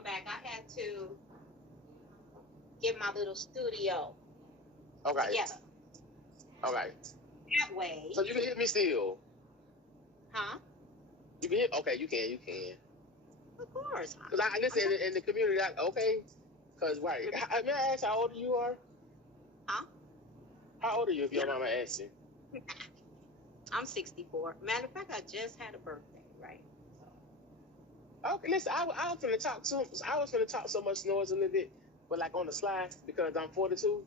come back, I had to get my little studio together. Okay. That way. So you can hit me still. Huh? You can hit. Okay, you can. Of course. Because I listen in the community. Okay. Because right. May I ask how old you are? Huh? How old are you? If your mama asking. I'm 64. Matter of fact, I just had a birthday, right? Okay, listen. I was gonna talk so. I was gonna talk so much noise a little bit, but like on the slide because I'm 42.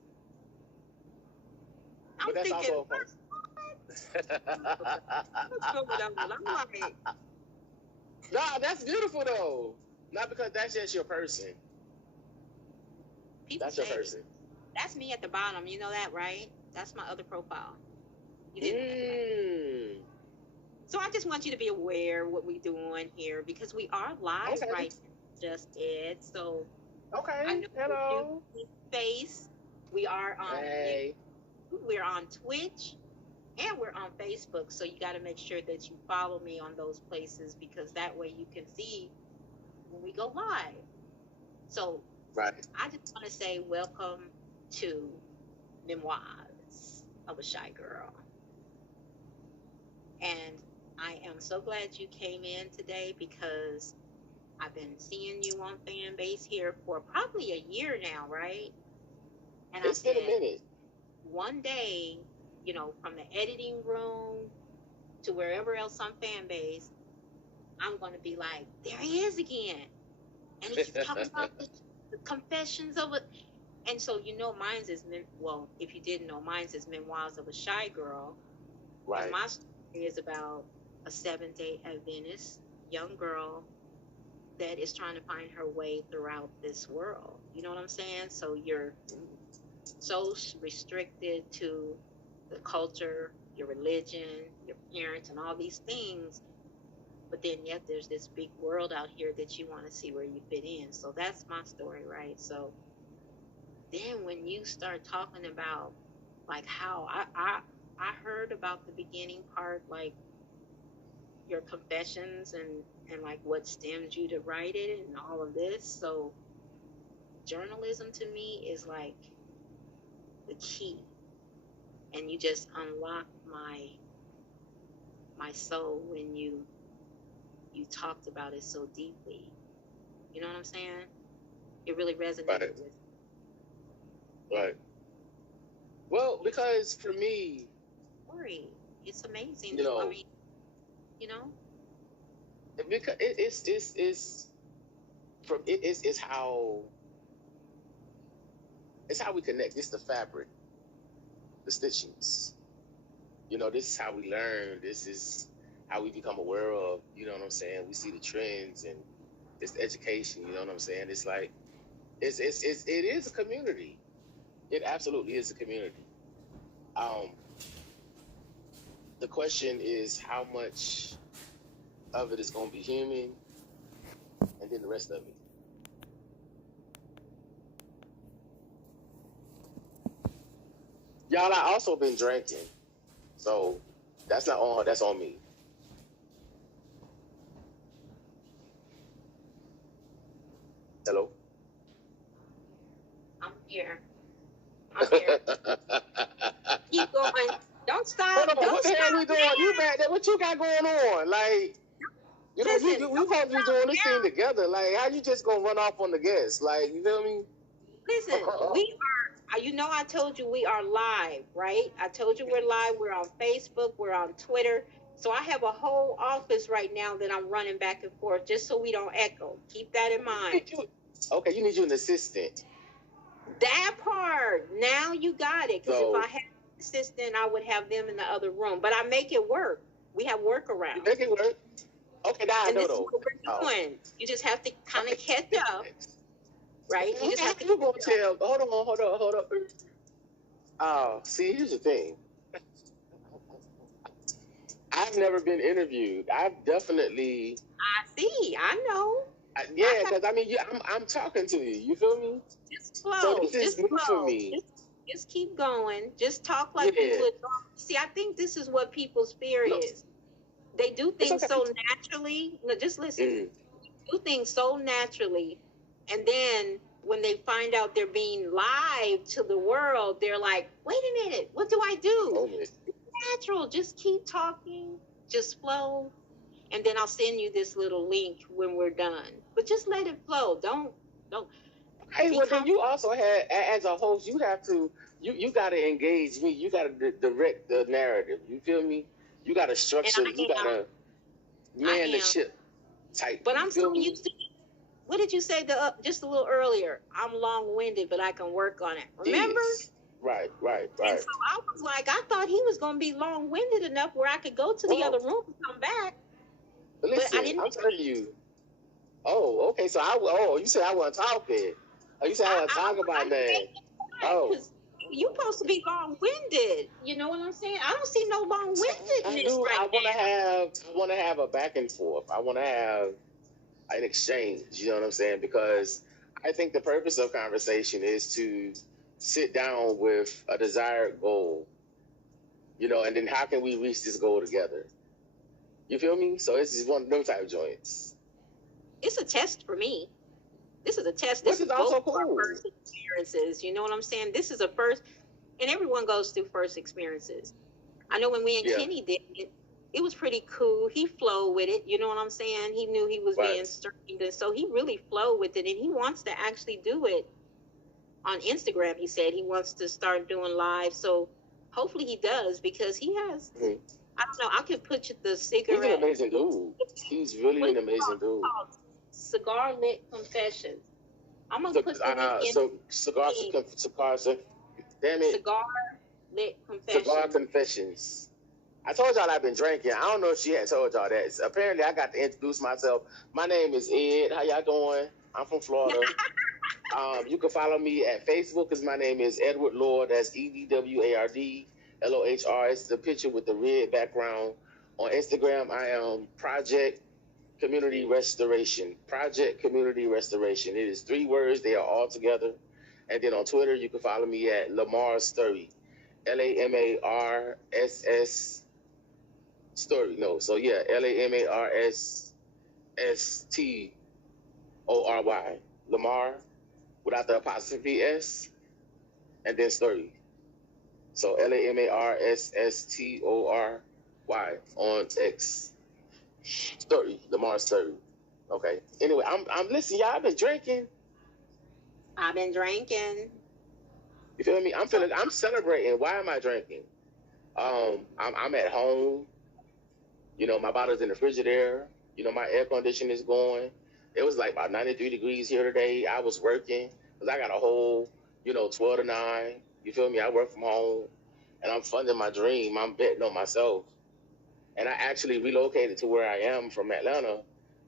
I'm But that's thinking, also a fun. what's going on? I'm like, Nah, that's beautiful though. Not because that's just your person. people That's your say, person. that's me at the bottom. You know that, right? That's my other profile. You didn't know that, right? So I just want you to be aware what we're doing here because we are live right now, Jus Ed. So I know hello. you face. We are on we're on Twitch and we're on Facebook. So you got to make sure that you follow me on those places because that way you can see when we go live. So I just want to say welcome to Memoirs of a Shy Girl. And I am so glad you came in today because I've been seeing you on fan base here for probably a year now, right? And it's been a minute. One day, you know, from the editing room to wherever else on fan base, I'm going to be like, there he is again. And he's talking about the confessions of it. And so, you know, mine's is, well, if you didn't know, mine's is Memoirs of a Shy Girl. Right. And my story is about a Seventh-day Adventist young girl that is trying to find her way throughout this world. You know what I'm saying? So you're so restricted to the culture, your religion, your parents, and all these things. But then yet there's this big world out here that you want to see where you fit in. So that's my story, right? So then when you start talking about like how I heard about the beginning part, like your confessions and like what stemmed you to write it and all of this. So journalism to me is like the key, and you just unlock my soul when you talked about it so deeply. You know what I'm saying? It really resonated with me. Right. Well, because for me, it's amazing. You know, I mean, you know, because it's how we connect. It's the fabric, the stitchings. You know, this is how we learn. This is how we become aware of. You know what I'm saying? We see the trends and it's education. You know what I'm saying? It's like it is a community. It absolutely is a community. The question is how much of it is going to be human, and then the rest of it. Y'all, I also been drinking, so that's not on. That's on me. Hello. I'm here. Keep going. Don't stop. Hold on, what the hell we doing? You back there? What you got going on? Like, you know, we supposed to be doing this thing together. Like, how you just gonna run off on the guests? Like, you feel me? Listen, we are. You know, I told you we are live, right? I told you we're live. We're on Facebook. We're on Twitter. So I have a whole office right now that I'm running back and forth just so we don't echo. Keep that in mind. Okay, you need you an assistant. That part. Now you got it. Because if I had an assistant, I would have them in the other room. But I make it work. We have workarounds. You make it work. Okay, now I know though. This is what we're doing. You just have to kind of catch up. Right? You just have to. You're going to tell. Hold on. Oh, see, here's the thing. I've never been interviewed. I've definitely. I see. I know. Yeah, because I mean, I'm talking to you. You feel me? Just flow. So this is new for me. Just keep going. Just talk like you would. See, I think this is what people's fear is. They do things so naturally. No, just listen. Do things so naturally And then when they find out they're being live to the world, they're like, wait a minute, what do I do? It's natural. Just keep talking, just flow. And then I'll send you this little link when we're done. But just let it flow. Don't. Hey, well, then you also had, as a host, you have to, you got to engage me. You got to direct the narrative. You feel me? You got to structure. You got to man the ship type. But I'm so used to. What did you say just a little earlier? I'm long-winded, but I can work on it. Remember? Yes. Right. And so I was like, I thought he was going to be long-winded enough where I could go to the other room and come back. Listen, but I didn't. I'm telling you. Oh, okay. So you said I wasn't talking. Oh, you said I wasn't talking about that. Oh. You're supposed to be long-winded. You know what I'm saying? I don't see no long-windedness I want to have a back and forth. I want to have an exchange. You know what I'm saying? Because I think the purpose of conversation is to sit down with a desired goal. You know, and then how can we reach this goal together? You feel me? So this is one of them type of joints. It's a test for me. This is a test. This is also cool. First experiences. You know what I'm saying? This is a first, and everyone goes through first experiences. I know when me and Kenny did it, it was pretty cool. He flowed with it. You know what I'm saying? He knew he was being streamed, and so he really flowed with it. And he wants to actually do it on Instagram. He said he wants to start doing live. So hopefully he does, because he has. Mm-hmm. I don't know. I could put the cigarette. He's an amazing dude. He's really an amazing dude. Cigar Lit Confessions. I'm gonna put the link in. Cigar. Damn it. Cigar Lit Confessions. Cigar Confessions. I told y'all I've been drinking. I don't know if she had told y'all that. Apparently, I got to introduce myself. My name is Ed. How y'all doing? I'm from Florida. You can follow me at Facebook, because my name is Edward Lord. That's EDWARD LOHR. It's the picture with the red background. On Instagram, I am Project Community Restoration. Project Community Restoration. It is 3 words. They are all together. And then on Twitter, you can follow me at Lamar Story. LAMARSS Story. No. So yeah, LAMARSSTORY. Lamar without the apostrophe S and then Story. So LAMARSSTORY on X. Story. Lamar Story. Okay. Anyway, I'm listening, y'all. I've been drinking. You feel me? I'm celebrating. Why am I drinking? I'm at home. You know, my bottle's in the refrigerator. You know, my air conditioning is going. It was like about 93 degrees here today. I was working because I got a whole, 12 to 9. You feel me? I work from home, and I'm funding my dream. I'm betting on myself. And I actually relocated to where I am from Atlanta,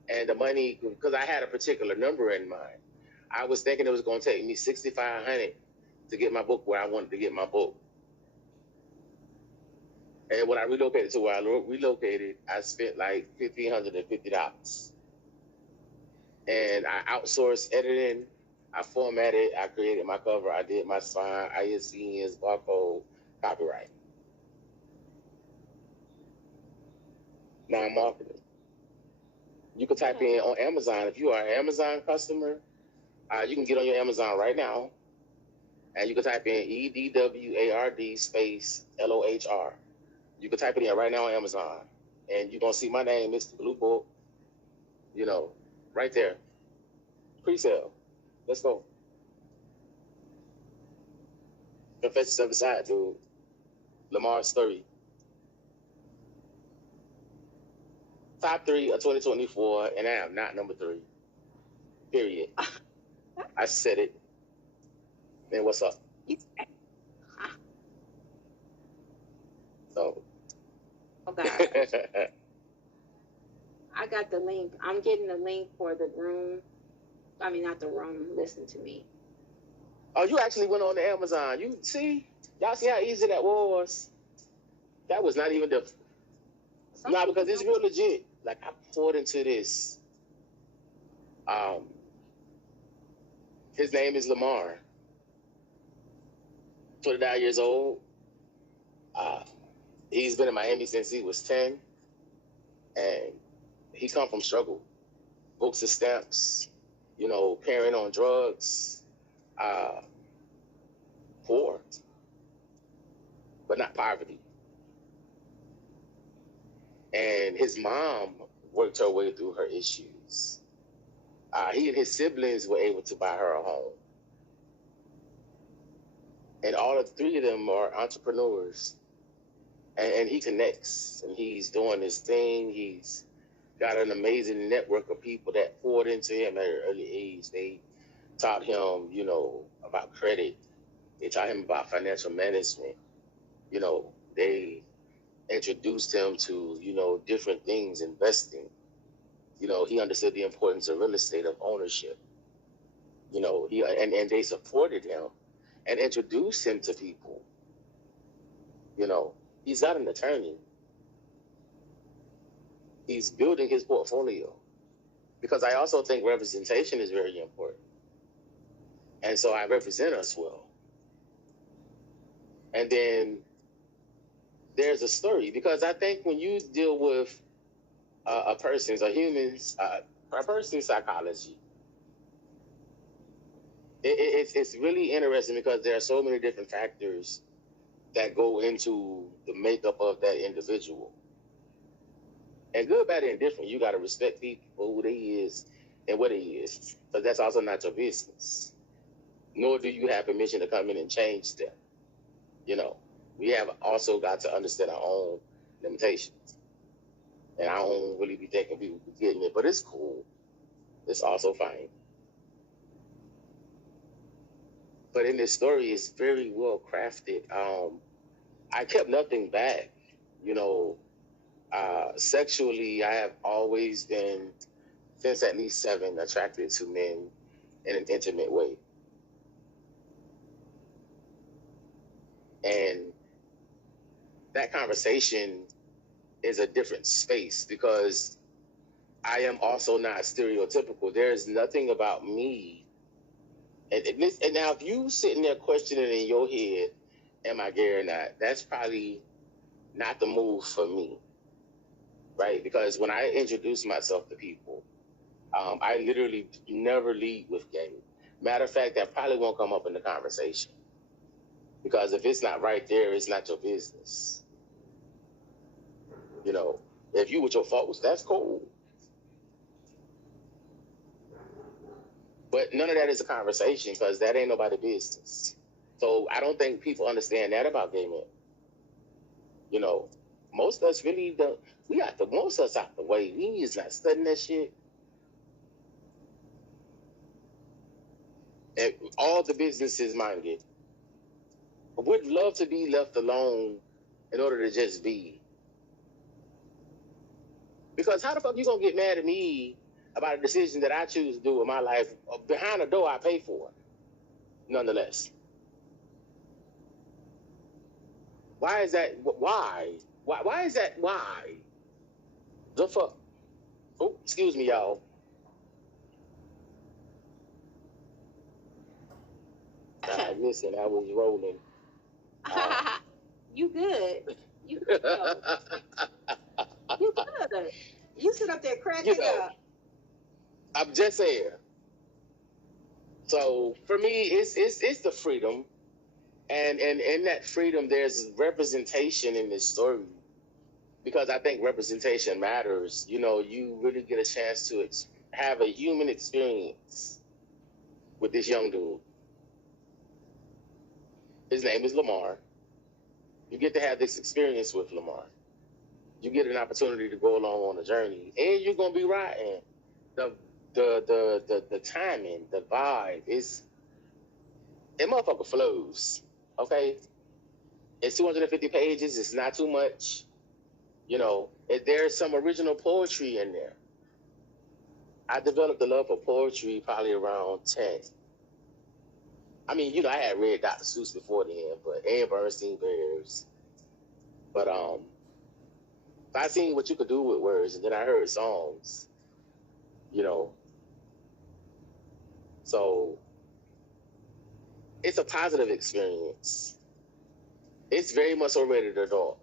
and the money, because I had a particular number in mind. I was thinking it was going to take me $6,500 to get my book where I wanted to get my book. And when I relocated to where I relocated, I spent like $1,550. And I outsourced editing. I formatted. I created my cover. I did my spine, ISBNs, barcode, copyright. Now I'm marketing. You can type in on Amazon. If you are an Amazon customer, you can get on your Amazon right now, and you can type in EDWARD space LOHR. You can type it in right now on Amazon, and you're going to see my name, Mr. Blue Book, right there. Pre-sale. Let's go. Confess yourself aside, dude. Lamar Story. Top 3 of 2024, and I am not number 3. Period. I said it. Man, what's up? So. Okay. I got the link. I'm getting the link for the room. I mean, not the room. Listen to me. Oh, you actually went on to Amazon. You see? Y'all see how easy that was? That was not even difficult. Nah, because it's real legit. Like, I poured into this. His name is Lamar. 29 years old. He's been in Miami since he was 10. And he come from struggle. Books and stamps, parent on drugs, poor, but not poverty. And his mom worked her way through her issues. He and his siblings were able to buy her a home. And all of three of them are entrepreneurs. And he connects, and he's doing his thing. He's got an amazing network of people that poured into him at an early age. They taught him, about credit. They taught him about financial management. They introduced him to, different things, investing. He understood the importance of real estate, of ownership. And they supported him and introduced him to people. He's not an attorney. He's building his portfolio. Because I also think representation is very important. And so I represent us well. And then there's a story. Because I think when you deal with a person's psychology, it's really interesting because there are so many different factors that go into the makeup of that individual. And good, bad, and indifferent, you got to respect people, who they is and what they is. But that's also not your business. Nor do you have permission to come in and change them. We have also got to understand our own limitations. And I don't really be thinking people be getting it, but it's cool. It's also fine. But in this story, it's very well crafted. I kept nothing back. Sexually, I have always been, since at least 7, attracted to men in an intimate way. And that conversation is a different space because I am also not stereotypical. There is nothing about me. And now, if you sitting there questioning in your head, am I gay or not? That's probably not the move for me, right? Because when I introduce myself to people, I literally never lead with gay. Matter of fact, that probably won't come up in the conversation. Because if it's not right there, it's not your business. If you with your folks, that's cool. But none of that is a conversation because that ain't nobody's business. So I don't think people understand that about gay men. Most of us really don't. Most of us out the way. We is not studying that shit. And all the businesses minded. Would love to be left alone in order to just be. Because how the fuck you gonna get mad at me about a decision that I choose to do in my life behind a door I pay for, nonetheless? Why is that? Why? Why is that? Why? The fuck? Oh, excuse me, y'all. Listen, I was rolling. You good. You good. You good. You sit up there cracking up. I'm just saying. So for me, it's the freedom, and in that freedom, there's representation in this story, because I think representation matters. You really get a chance to have a human experience with this young dude. His name is Lamar. You get to have this experience with Lamar. You get an opportunity to go along on a journey, and you're gonna be riding. The timing, the vibe it motherfucker flows. Okay, it's 250 pages. It's not too much. There's some original poetry in there. I developed a love for poetry probably around 10. I mean, I had read Dr. Seuss before then, and Bernstein Bears. But I seen what you could do with words, and then I heard songs. So it's a positive experience. It's very much so rated adult.